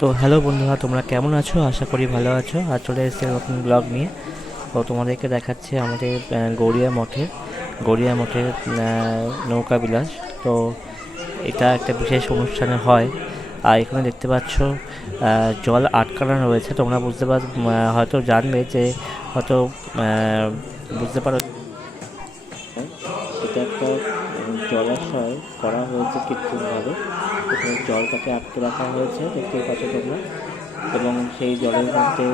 তো হ্যালো বন্ধুরা, তোমরা কেমন আছো? আশা করি ভালো আছো। আর চলে এসেছে নতুন ব্লগ নিয়ে। তো তোমাদেরকে দেখাচ্ছে আমাদের গড়িয়া মঠের নৌকা বিলাস। তো এটা একটা বিশেষ অনুষ্ঠানে হয়। আর এখানে দেখতে পাচ্ছ জল আটকানো রয়েছে। তোমরা হয়তো জানবে যে হয়তো বুঝতে পারো এটা একটা জলাশয় করা হয়েছে কৃত্রিমভাবে। এখানে জলটাকে আটকে রাখা হয়েছে, দেখতেই পাচ্ছ তোমরা। এবং সেই জলের মধ্যে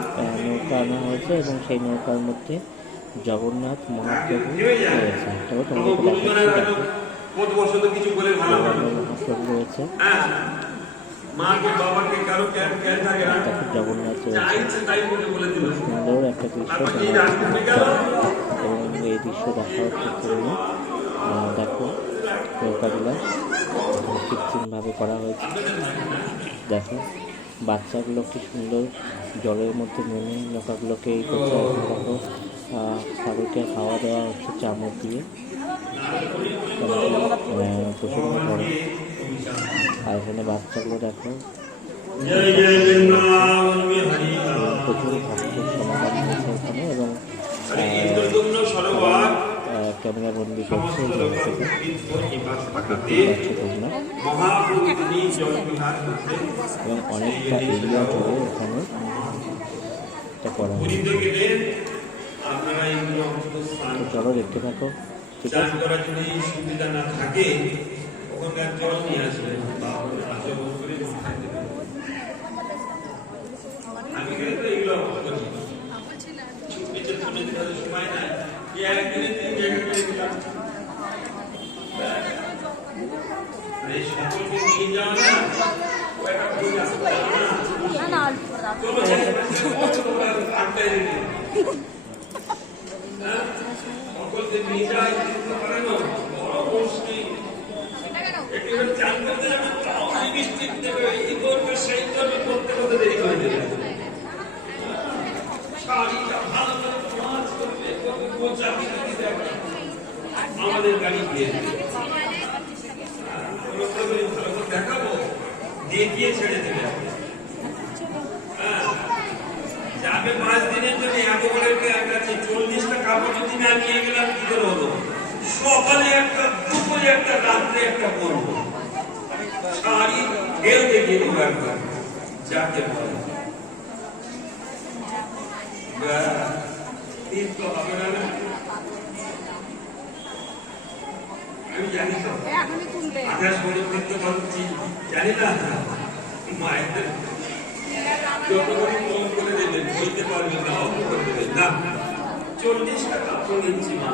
নৌকা আনা হয়েছে এবং সেই নৌকার মধ্যে জগন্নাথ মহাপ্রভু রয়েছে। তবে তোমাদেরকে দেখাচ্ছি, দেখো জগন্নাথ মহাপ্রভু রয়েছে, দেখো জগন্নাথ রয়েছে। খুব সুন্দর একটা দৃশ্য এবং এই দৃশ্য দেখার জন্য দেখো নৌকা বিলাস কৃত্রিমভাবে করা হয়েছে। দেখো বাচ্চাগুলো কি সুন্দর জলের মধ্যে নেমে নৌকাগুলোকে এই করছে। দেখো তাদেরকে হাওয়া দেওয়া হচ্ছে চামচ দিয়ে, প্রচণ্ড গরম। আর এখানে বাচ্চাগুলো দেখো প্রচুর ভক্তের সমাগম হয়েছে এখানে এবং ক্যামেরা বন্দি করছে এই জল থেকে, দেখতেই পাচ্ছ তোমরা। এবং অনেকটা এরিয়া জুড়ে এখানে এটা করা হয়েছে। তো চলো দেখতে থাকো, ঠিক আছে? আমাদের গাড়ি দিয়ে দেখাবো, দেখিয়ে ছেড়ে দেবে। যাবে 5 দিনের জন্য কাছে 40টা কাপড় যদি না নিয়ে গেলাম কি করে হলো? সকালে একটা, দুপুরে একটা, রাত্রে একটা করবো। শাড়ি ঢেউ দেখিয়ে দেবো একবার, যাকে বলে তীর্থ হবে না। আমি জানি তো আকাশ পরিবৃত্ত করছি, জানি না মায়েদের যতগুলি কম করে দেবেন বলতে পারবেন না, অল্প করে দেবেন না। 40টা কাপড় নিচ্ছি মা,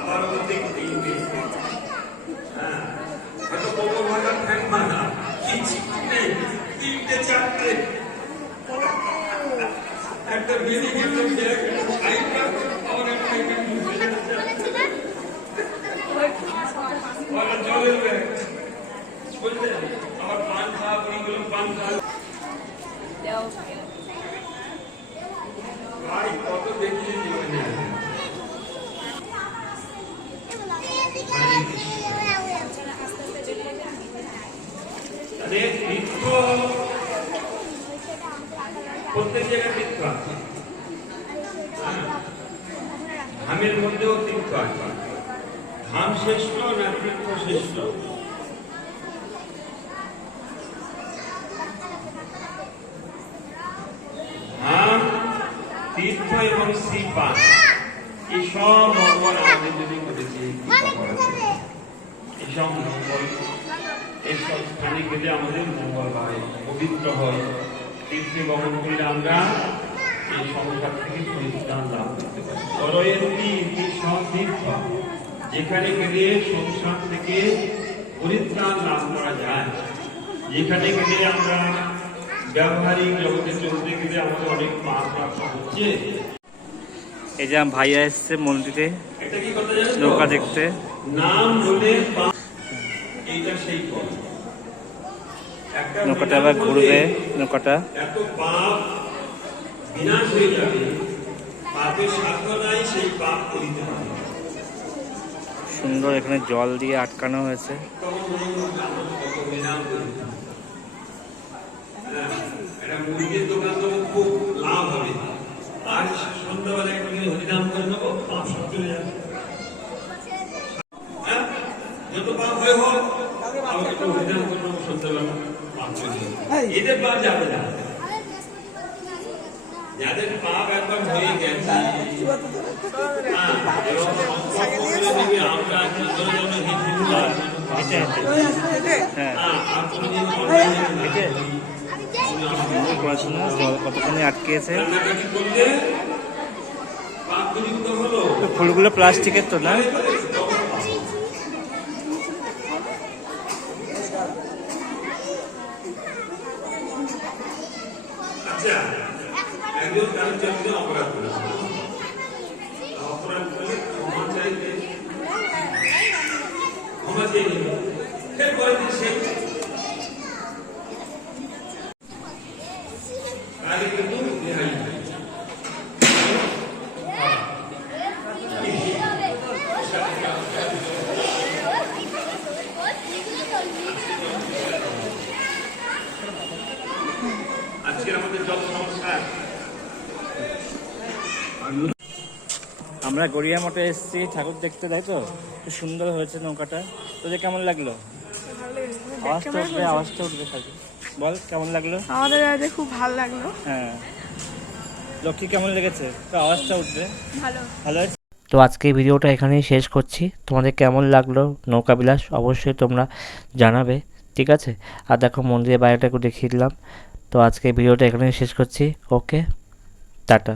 আবার দেখতে হয়তো কবর ভাঙা থাকবে না, কিছু নেই, 3টে 4টে একটা বেরিয়ে গেছে জলের ব্যাগ বুঝলেন। আমার পান খাওয়া পড়ে গেল, পান খাওয়া ভাই কত দেখিয়ে জীবনে। প্রত্যেক জায়গায় তীর্থ আছে, ধামের মধ্যেও তীর্থ আছে। ধাম শ্রেষ্ঠ না তীর্থ শ্রেষ্ঠ? ধাম, তীর্থ এবং শ্রীপান এই সব ভগবান আমাদের জন্য করেছে। এইসব মঙ্গল, এইসব স্থানে গেলে আমাদের মঙ্গল হয়, পবিত্র হয়। তীর্থে গমন করলে আমরা এই সংসার থেকে পরিত্রাণ লাভ করতে পারি। সব তীর্থ, যেখানে গেলে সংসার থেকে পরিত্রাণ লাভ করা যায়, যেখানে গেলে আমরা ব্যবহারিক জগতে চলতে গেলে আমাদের অনেক পাপ রাখা হচ্ছে। এই যে ভাইয়া এসছে মন্দিরে নৌকা দেখতে। নাম বলে এইটা সেই পথ, নৌকাটা আবার ঘুরবে, নৌকাটা এত পাপ বিনাশ হয়ে যাবে। পাপের সাধ্য নাই সেই পাপ করিতে হবে। সুন্দর এখানে জল দিয়ে আটকানো হয়েছে। একটা মুরগির দোকান তো খুব লাভ হবে। আর সন্ধ্যাবেলা একটু হরিনাম করে নেবো, পাপ সব চলে যাবে। হ্যাঁ, যত পাপ হয় হোক, আবার একটু হরিনাম করে নেবো সন্ধ্যাবেলা, পাপ চলে যাবে। এদের পাপ যাবে না। যাদের পাপ একবার হয়ে গেছে, আমরা কতক্ষণে আটকেছে। ফুলগুলো প্লাস্টিকের তো না? আচ্ছা, একজন কারণ চাকরি অপরাধ করেছে, অপরাধ করে ক্ষমা চাইতে ক্ষমা চেয়ে নিল, এরপরে সে আগে কিন্তু রেহাই নেই। আজকের আমাদের জল সমস্যা। আমরা গড়িয়া মঠে এসেছি ঠাকুর দেখতে, তাই তো? খুব সুন্দর হয়েছে নৌকাটা। তোদের কেমন লাগলো? আওয়াজটা উঠবে খালি, বল কেমন লাগলো? আমাদের খুব ভালো লাগলো। হ্যাঁ, লক্ষ্মী কেমন লেগেছে? তো আওয়াজটা উঠবে। ভালো ভালো আছে। তো আজকে ভিডিওটা এখানেই শেষ করছি। তোমাদের কেমন লাগলো নৌকা বিলাস অবশ্যই তোমরা জানাবে, ঠিক আছে? আর দেখো মন্দিরের বাইরেটা একটু দেখিয়ে দিলাম। তো আজকে ভিডিওটা এখানেই শেষ করছি। ওকে, টাটা।